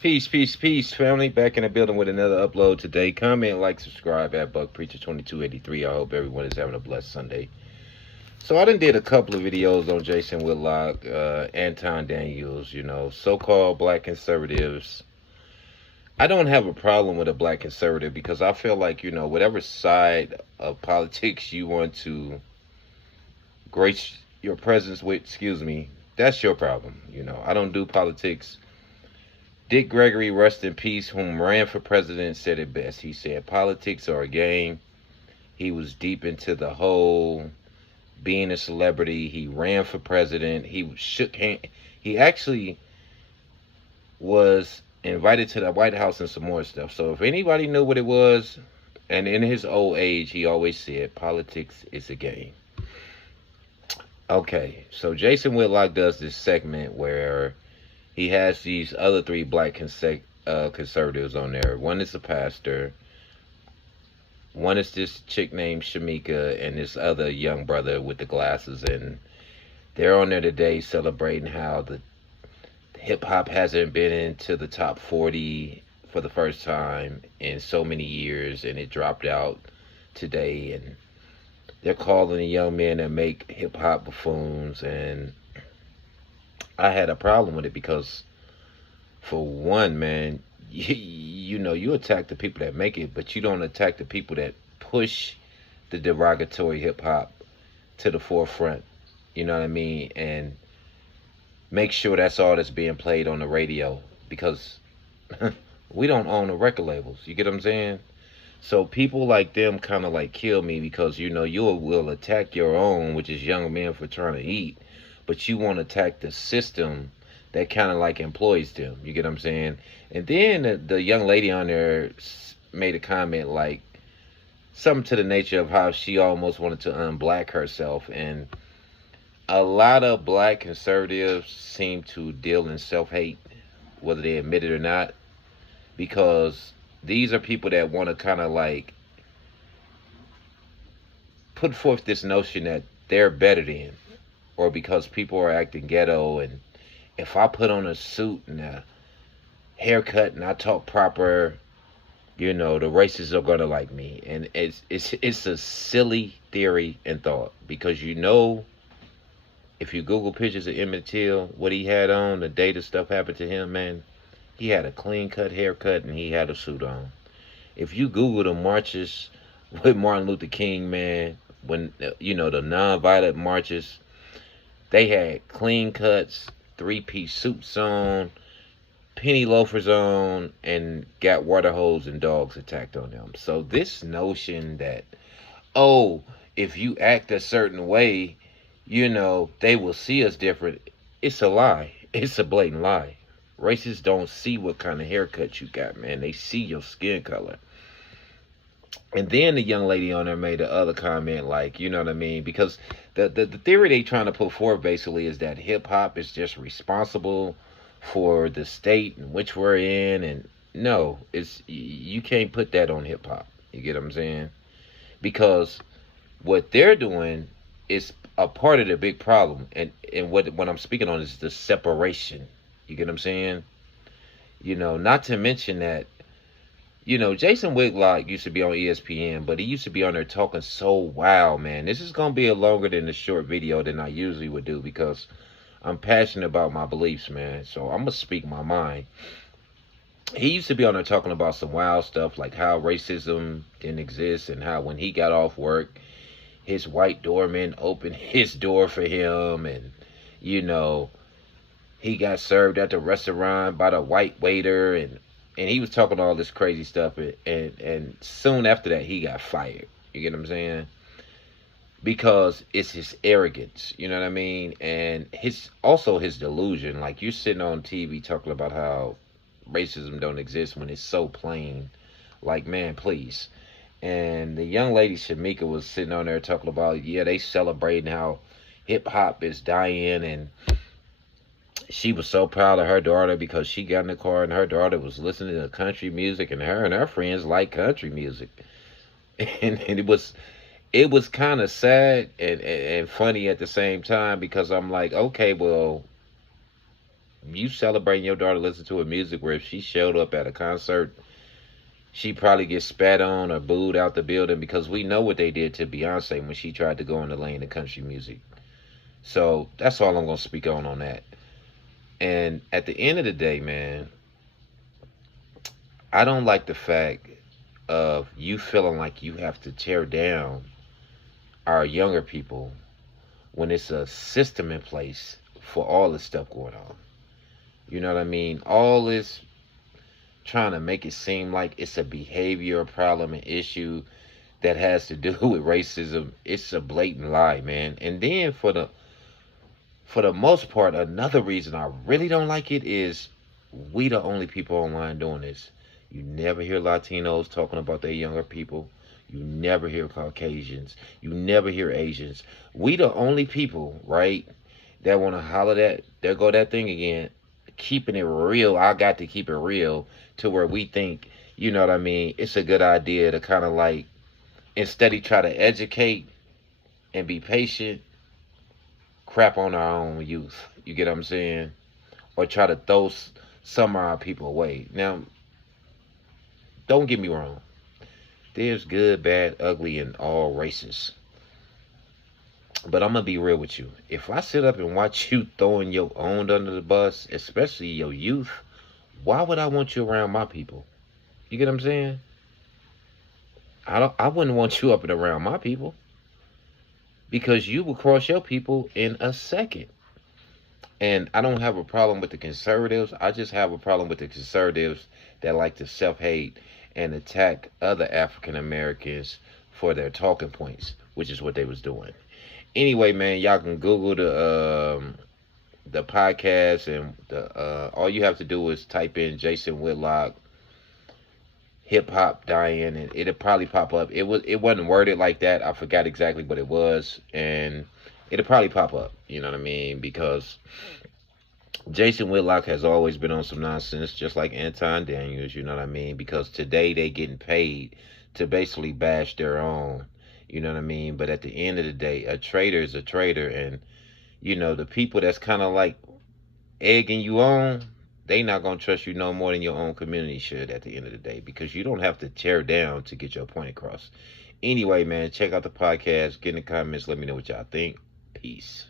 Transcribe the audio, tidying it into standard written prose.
Peace, family. Back in the building with another upload today. Comment, like, subscribe at Buck Preacher 2283. I hope everyone is having a blessed Sunday. So I done did a couple of videos on Jason Whitlock, Anton Daniels, so-called black conservatives. I don't have a problem with a black conservative because I feel like, whatever side of politics you want to grace your presence with, that's your problem. I don't do politics. Dick Gregory, rest in peace, whom ran for president, said it best. He said politics are a game. He was deep into the whole being a celebrity. He ran for president. He shook hand. He actually was invited to the White House and some more stuff. So if anybody knew what it was, and in his old age, he always said politics is a game. Okay, so Jason Whitlock does this segment where he has these other three black conservatives on there. One is a pastor. One is this chick named Shamika, and this other young brother with the glasses. And they're on there today celebrating how the hip hop hasn't been into the top 40 for the first time in so many years, and it dropped out today. And they're calling the young men that make hip hop buffoons, and I had a problem with it because, for one, man, you attack the people that make it, but you don't attack the people that push the derogatory hip hop to the forefront. You know what I mean? And make sure that's all that's being played on the radio because we don't own the record labels. You get what I'm saying? So people like them kind of like kill me because you will attack your own, which is young men for trying to eat, but you won't attack the system that kind of like employs them. You get what I'm saying? And then the young lady on there made a comment like something to the nature of how she almost wanted to unblack herself. And a lot of black conservatives seem to deal in self-hate, whether they admit it or not, because these are people that want to kind of like put forth this notion that they're better than, or because people are acting ghetto, and if I put on a suit and a haircut and I talk proper, the racists are gonna like me. And it's a silly theory and thought because if you Google pictures of Emmett Till, what he had on the day the stuff happened to him, man, he had a clean cut haircut and he had a suit on. If you Google the marches with Martin Luther King, man, when the non-violent marches, they had clean cuts, three-piece suits on, penny loafers on, and got water holes and dogs attacked on them. So this notion that, oh, if you act a certain way, they will see us different, it's a lie. It's a blatant lie. Racists don't see what kind of haircut you got, man. They see your skin color. And then the young lady on there made the other comment, like, you know what I mean? Because the theory they trying to put forward basically is that hip hop is just responsible for the state in which we're in, and no, you can't put that on hip hop. You get what I'm saying? Because what they're doing is a part of the big problem, and what I'm speaking on is the separation. You get what I'm saying? Not to mention that Jason Whitlock used to be on ESPN, but he used to be on there talking so wild, man. This is going to be a longer than the short video than I usually would do because I'm passionate about my beliefs, man. So I'm going to speak my mind. He used to be on there talking about some wild stuff like how racism didn't exist and how when he got off work, his white doorman opened his door for him, and, he got served at the restaurant by the white waiter, and he was talking all this crazy stuff, and soon after that he got fired. You get what I'm saying? Because it's his arrogance, you know what I mean? And his delusion. Like, you're sitting on TV talking about how racism don't exist when it's so plain. Like, man, please. And the young lady Shamika was sitting on there talking about, yeah, they celebrating how hip hop is dying, and she was so proud of her daughter because she got in the car and her daughter was listening to country music, and her friends like country music. And it was kind of sad and funny at the same time because I'm like, okay, well, you celebrating your daughter listen to a music where if she showed up at a concert, she probably get spat on or booed out the building because we know what they did to Beyonce when she tried to go in the lane of country music. So that's all I'm gonna speak on that. And at the end of the day, man, I don't like the fact of you feeling like you have to tear down our younger people when it's a system in place for all this stuff going on. You know what I mean? All this trying to make it seem like it's a behavior problem, an issue that has to do with racism. It's a blatant lie, man. And then for the most part, another reason I really don't like it is we the only people online doing this. You never hear Latinos talking about their younger people. You never hear Caucasians. You never hear Asians. We the only people, right, that want to holler that, there go that thing again, keeping it real. I got to keep it real to where we think, you know what I mean, it's a good idea to kind of like, instead of try to educate and be patient, crap on our own youth. You get what I'm saying? Or try to throw some of our people away. Now, don't get me wrong. There's good, bad, ugly, and all races. But I'm gonna be real with you. If I sit up and watch you throwing your own under the bus, especially your youth, why would I want you around my people? You get what I'm saying? I wouldn't want you up and around my people because you will cross your people in a second. And I don't have a problem with the conservatives. I just have a problem with the conservatives that like to self hate and attack other African Americans for their talking points, which is what they was doing. Anyway, man, y'all can Google the podcast and the all you have to do is type in Jason Whitlock hip hop dying and it'll probably pop up. It wasn't worded like that. I forgot exactly what it was, and it'll probably pop up. You know what I mean? Because Jason Whitlock has always been on some nonsense, just like Anton Daniels. You know what I mean? Because today they getting paid to basically bash their own. You know what I mean? But at the end of the day, a traitor is a traitor, and you know the people that's kind of like egging you on, they not gonna trust you no more than your own community should at the end of the day because you don't have to tear down to get your point across. Anyway, man, check out the podcast, get in the comments, let me know what y'all think. Peace.